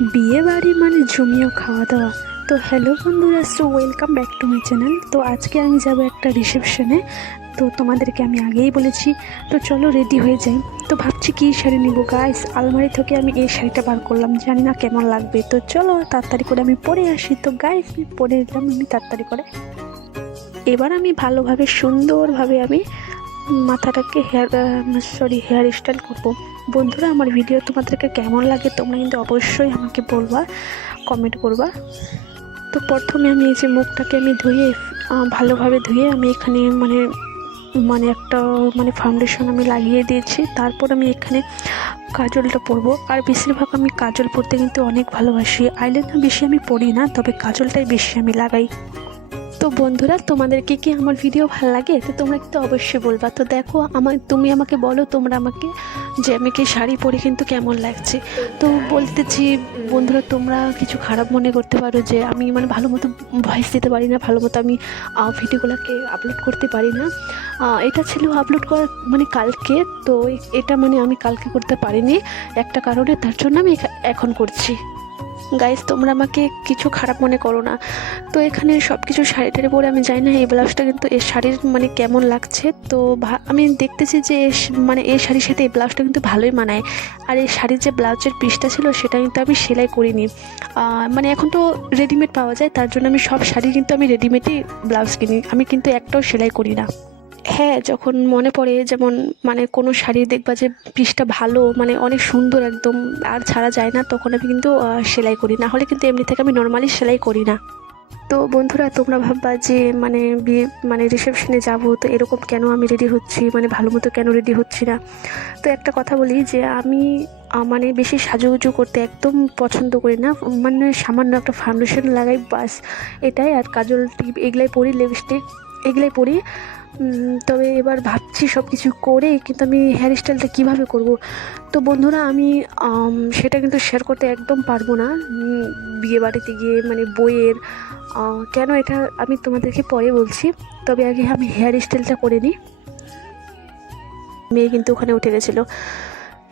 বিয়ে বাড়ি মানে জমিয়ে খাওয়া দাওয়া। তো হ্যালো বন্ধুরা, so welcome back to my channel. তো আজকে আমি যাব একটা রিসেপশনে। তো তোমাদেরকে আমি আগেই বলেছি। তো চলো রেডি হয়ে যাই। তো ভাবছি কী শাড়ি নিব গাইস। আলমারি থেকে আমি এই শাড়িটা বার করলাম, জানি না কেমন লাগবে। তো চলো তাড়াতাড়ি করে আমি পরে আসি। তো গাইস পরে এলাম আমি তাড়াতাড়ি করে। এবার আমি ভালোভাবে সুন্দরভাবে আমি মাথাটাকে হেয়ার স্টাইল করবো। বন্ধুরা, আমার ভিডিও তোমাদেরকে কেমন লাগে তোমরা কিন্তু অবশ্যই আমাকে বলবা, কমেন্ট করবা। তো প্রথমে আমি এই যে মুখটাকে আমি ধুয়ে ভালোভাবে ধুয়ে আমি এখানে মানে মানে একটা মানে ফাউন্ডেশন আমি লাগিয়ে দিয়েছি। তারপর আমি এখানে কাজলটা পরবো। আর বেশিরভাগ আমি কাজল পরতে কিন্তু অনেক ভালোবাসি। আইলাইনার বেশি আমি পরি না, তবে কাজলটাই বেশি আমি লাগাই। তো বন্ধুরা, তোমাদেরকে কি আমার ভিডিও ভালো লাগে? তো তোমরা কিন্তু অবশ্যই বলবা। তো দেখো তুমি আমাকে বলো তোমরা আমাকে যে আমি কি শাড়ি পরে কিন্তু কেমন লাগছে। তো বলতেছি বন্ধুরা, তোমরা কিছু খারাপ মনে করতে পারো যে আমি মানে ভালো মতো ভয়েস দিতে পারি না, ভালো মতো আমি ভিডিওগুলোকে আপলোড করতে পারি না। এটা ছিল আপলোড করার মানে কালকে। তো এটা মানে আমি কালকে করতে পারিনি একটা কারণে, তার জন্য আমি এখন করছি। গাইস তোমরা আমাকে কিছু খারাপ মনে করো না। তো এখানে সব কিছু শাড়ি টাড়ি পরে আমি যাই না। এই ব্লাউজটা কিন্তু এই শাড়ির মানে কেমন লাগছে। তো আমি দেখতেছি যে মানে এই শাড়ির সাথে এই ব্লাউজটা কিন্তু ভালোই মানায়। আর এই শাড়ির যে ব্লাউজের পিসটা ছিল সেটা কিন্তু আমি সেলাই করিনি। মানে এখন তো রেডিমেড পাওয়া যায়, তার জন্য আমি সব শাড়ি কিন্তু আমি রেডিমেডই ব্লাউজ কিনি, আমি কিন্তু একটাও সেলাই করি না। হ্যাঁ, যখন মনে পড়ে যেমন মানে কোনো শাড়ি দেখবা যে পিসটা ভালো মানে অনেক সুন্দর একদম আর ছাড়া যায় না, তখন আমি কিন্তু সেলাই করি, না হলে কিন্তু এমনি থেকে আমি নর্মালি সেলাই করি না। তো বন্ধুরা, তোমরা ভাববা যে মানে বিয়ে মানে রিসেপশনে যাব, তো এরকম কেন আমি রেডি হচ্ছি, মানে ভালো মতো কেন রেডি হচ্ছি না। তো একটা কথা বলি যে আমি মানে বেশি সাজুগুজু করতে একদম পছন্দ করি না। মানে সামান্য একটা ফাউন্ডেশন লাগাই বাস, এটাই। আর কাজল টিপ এগুলাই পরি, লিপস্টিক এগুলাই পরি। তবে এবার ভাবছি সব কিছু করে কিন্তু আমি হেয়ার স্টাইলটা কীভাবে করব। তো বন্ধুরা, আমি সেটা কিন্তু শেয়ার করতে একদম পারবো না বিয়ে বাড়িতে গিয়ে, মানে বইয়ের কেন এটা আমি তোমাদেরকে পরে বলছি। তবে আগে আমি হেয়ার স্টাইলটা করে নিই। মেয়ে কিন্তু ওখানে উঠে গেছিলো।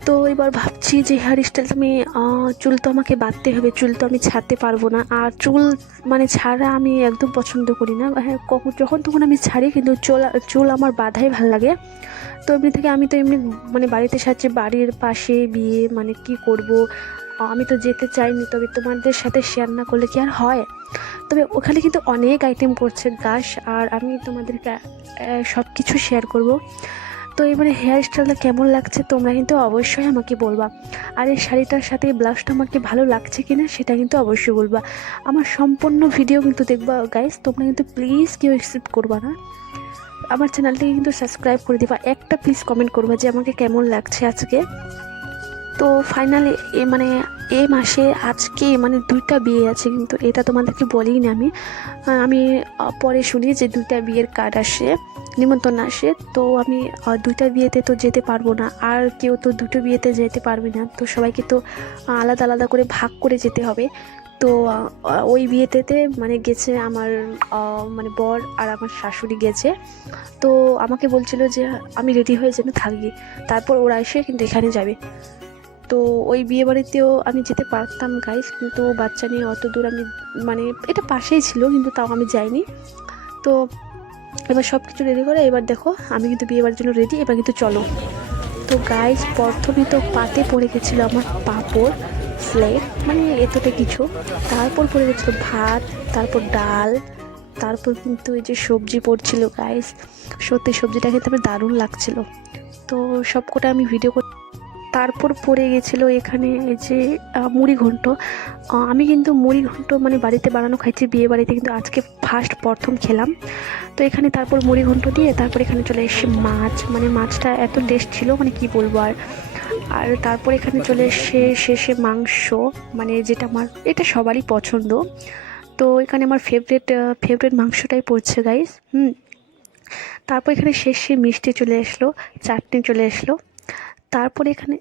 তো এবার ভাবছি যে হেয়ার স্টাইলটা আমি চুল তো আমাকে বাঁধতে হবে, চুল তো আমি ছাড়তে পারবো না। আর চুল মানে ছাড়া আমি একদম পছন্দ করি না। হ্যাঁ, যখন তখন আমি ছাড়ি, কিন্তু চুল আমার বাঁধাই ভালো লাগে। তো এমনি থেকে আমি তো এমনি মানে বাড়িতে সাজছি, বাড়ির পাশে বিয়ে, মানে কি করব, আমি তো যেতে চাইনি। তবে তোমাদের সাথে শেয়ার না করলে কি আর হয়। তবে ওখানে কিন্তু অনেক আইটেম করছে গাছ, আর আমি তোমাদেরকে সব কিছু শেয়ার করব। তো এবারে হেয়ার স্টাইলটা কেমন লাগছে তোমরা কিন্তু অবশ্যই আমাকে বলবা। আর এই শাড়িটার সাথে এই ব্লাউজটা আমাকে ভালো লাগছে কি না সেটা কিন্তু অবশ্যই বলবা। আমার সম্পূর্ণ ভিডিও কিন্তু দেখবা গাইস, তোমরা কিন্তু প্লিজ কেউ স্কিপ করবা না। আমার চ্যানেলটাকে কিন্তু সাবস্ক্রাইব করে দিবা, একটা প্লিজ কমেন্ট করবা যে আমাকে কেমন লাগছে আজকে। তো ফাইনালি মানে এই মাসে আজকে মানে 2টা বিয়ে আছে, কিন্তু এটা তোমাদেরকে বলিনি আমি। আমি পরে শুনি যে 2টা বিয়ের কার্ড আসে, নিমন্ত্রণ আসে। তো আমি 2টা বিয়েতে তো যেতে পারবো না, আর কেউ তো 2টো বিয়েতে যেতে পারবে না। তো সবাইকে তো আলাদা আলাদা করে ভাগ করে যেতে হবে। তো ওই বিয়েতে মানে গেছে আমার মানে বর আর আমার শাশুড়ি গেছে। তো আমাকে বলছিল যে আমি রেডি হয়ে যেন থাকি, তারপর ওরা এসে কিন্তু এখানে যাবে। তো ওই বিয়ে বাড়িতেও আমি যেতে পারতাম গাইস, কিন্তু বাচ্চা নিয়ে অত দূর আমি মানে এটা পাশেই ছিল, কিন্তু তাও আমি যাইনি। তো এবার সব কিছু রেডি করে এবার দেখো আমি কিন্তু বিয়ে বাড়ির জন্য রেডি। এবার কিন্তু চলো। তো গাইস প্রথমে তো পাতে পড়ে গেছিলো আমার পাঁপড় স্লেট, মানে এতটা কিছু। তারপর পড়ে গেছিলো ভাত, তারপর ডাল, তারপর কিন্তু এই যে সবজি পড়ছিল গাইস। সত্যি সবজিটা খেতে আমার দারুণ লাগছিলো। তো সব কটা আমি ভিডিও করে তারপর পড়ে গেছিলো এখানে এই যে মুড়ি ঘন্ট। আমি কিন্তু মুড়ি ঘন্ট মানে বাড়িতে বানানো খাইছি, বিয়ে বাড়িতে কিন্তু আজকে প্রথম খেলাম। তো এখানে তারপর মুড়ি ঘন্ট দিয়ে তারপর এখানে চলে এসে মাছ, মানে মাছটা এত টেস্ট ছিল মানে কি বলবো। আর তারপর এখানে চলে এসে শেষে মাংস, মানে যেটা আমার এটা সবারই পছন্দ। তো এখানে আমার ফেভারিট মাংসটাই পড়ছে গাইস। তারপর এখানে শেষে মিষ্টি চলে আসলো, চাটনি চলে আসলো। তারপরে এখানে